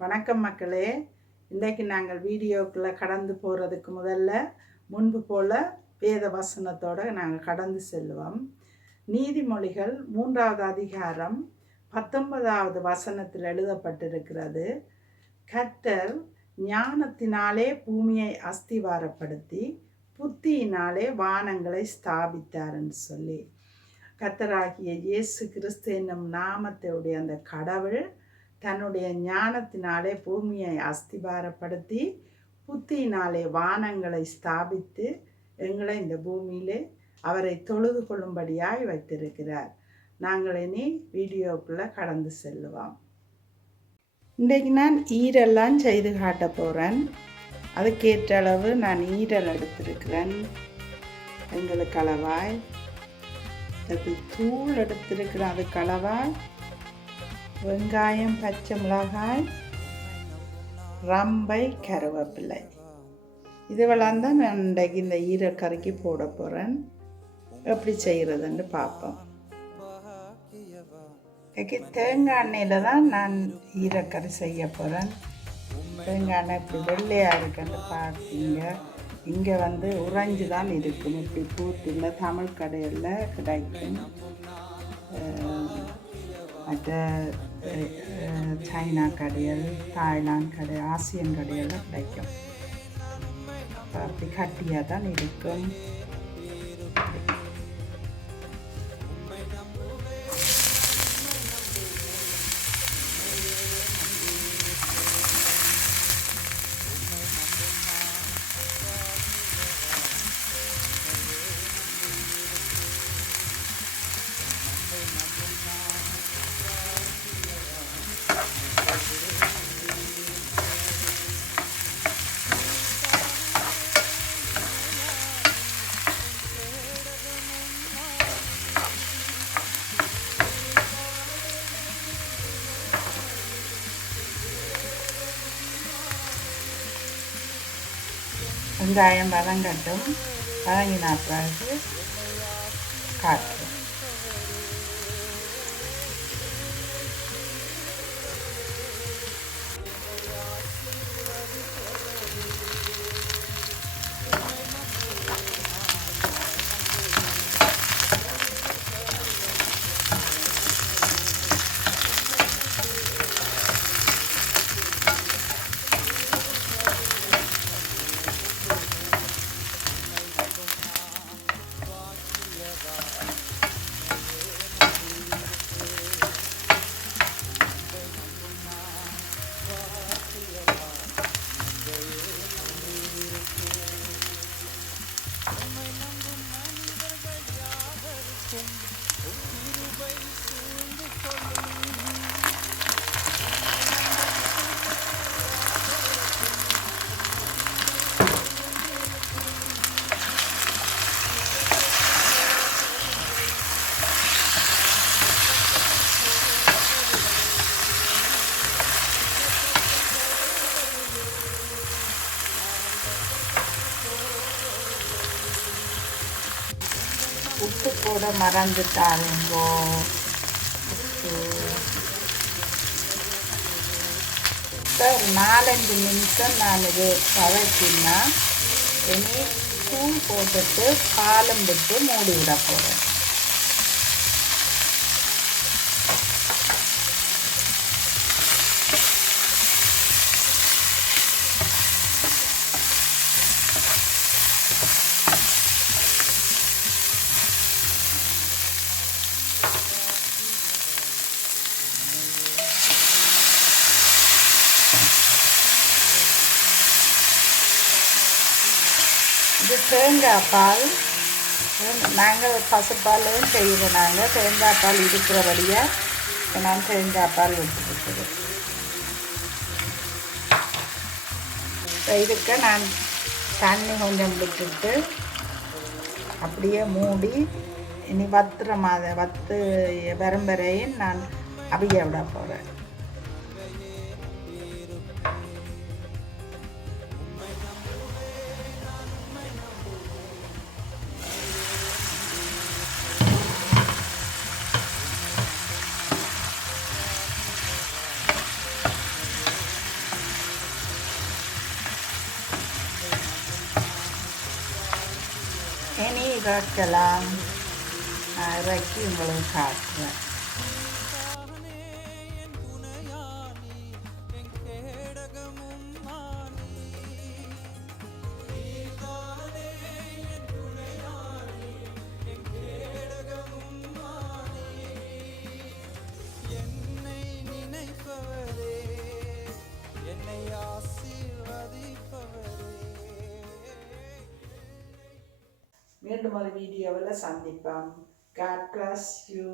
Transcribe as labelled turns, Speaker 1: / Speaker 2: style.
Speaker 1: வணக்கம் மக்களே. இன்றைக்கு நாங்கள் வீடியோக்குள்ளே கடந்து போகிறதுக்கு முதல்ல முன்பு போல் வேத வசனத்தோடு நாங்கள் கடந்து செல்வோம் நீதிமொழிகள் மூன்றாவது அதிகாரம் பத்தொன்பதாவது வசனத்தில் எழுதப்பட்டிருக்கிறது. கர்த்தர் ஞானத்தினாலே பூமியை அஸ்திவாரப்படுத்தி புத்தியினாலே வானங்களை ஸ்தாபித்தார்ன்னு சொல்லி. கத்தராகிய இயேசு கிறிஸ்து என்னும் நாமத்தையுடைய அந்த கடவுள் தன்னுடைய ஞானத்தினாலே பூமியை அஸ்திபாரப்படுத்தி புத்தியினாலே வானங்களை ஸ்தாபித்து எங்களை இந்த பூமியிலே அவரை தொழுது கொள்ளும்படியாய் வைத்திருக்கிறார். நாங்கள் இனி வீடியோக்குள்ளே கடந்து செல்லுவோம். இன்றைக்கு நான் ஈரெல்லாம் செய்து காட்ட போகிறேன் அதுக்கேற்ற அளவு நான் ஈரல் எடுத்திருக்கிறேன். எங்களுக்கு அளவாய். தூள் எடுத்திருக்கிறேன் அது களவாய். வெங்காயம் பச்சை மிளகாய் ரம்பை கருவேப்பிலை. இதுவெல்லாம் தான் நான் இன்றைக்கு இந்த ஈரக்கறிக்கு போட போகிறேன் எப்படி செய்கிறதுன்னு பார்ப்போம். இன்னைக்கு தேங்காய் எண்ணெயில் தான் நான் ஈரக்கறி செய்ய போகிறேன் தேங்காய் எண்ணெய் இப்படி வெள்ளையாக இருக்குன்னு பார்த்தீங்க. இங்கே வந்து உறைஞ்சு தான் இருக்கும். இப்படி பூத்தில் தமிழ் கடையில் கிடைக்கும். மற்ற சைனா கடைகள் தாய்லாந்து கடை ஆசியன் கடையெல்லாம் கிடைக்கும். அப்படி கட்டியாக தான் இருக்கும். வெங்காயம் வதங்கட்டும் வதங்கின பிறகு காட்டுறோம் உப்பு போட மறந்துட்டாருங்கோ சார் ஒரு நாலஞ்சு நிமிஷம் நான் இது வதக்கினா இனி தூள் போட்டுட்டு காலம் விட்டு மூடி விட போகிறேன் இது தேங்காய் பால். நாங்கள் பசுப்பாலும் செய்வோம் நாங்கள். தேங்காய் பால் இருக்கிறபடியாக இப்போ நான் தேங்காய் பால் விட்டுருக்குது இதுக்க நான் தண்ணி கொஞ்சம் விட்டுட்டு அப்படியே மூடி இனி வத்துற மாத வத்து வரம்பரையும் நான் அவிய விட போகிறேன் இறக்கலாம் நான் இறக்கி உங்களுக்கு காட்டுறேன்
Speaker 2: என்னை ஆசீர்வதிப்பவரே
Speaker 1: மீண்டும் ஒரு வீடியோவில் சந்திப்போம். God bless you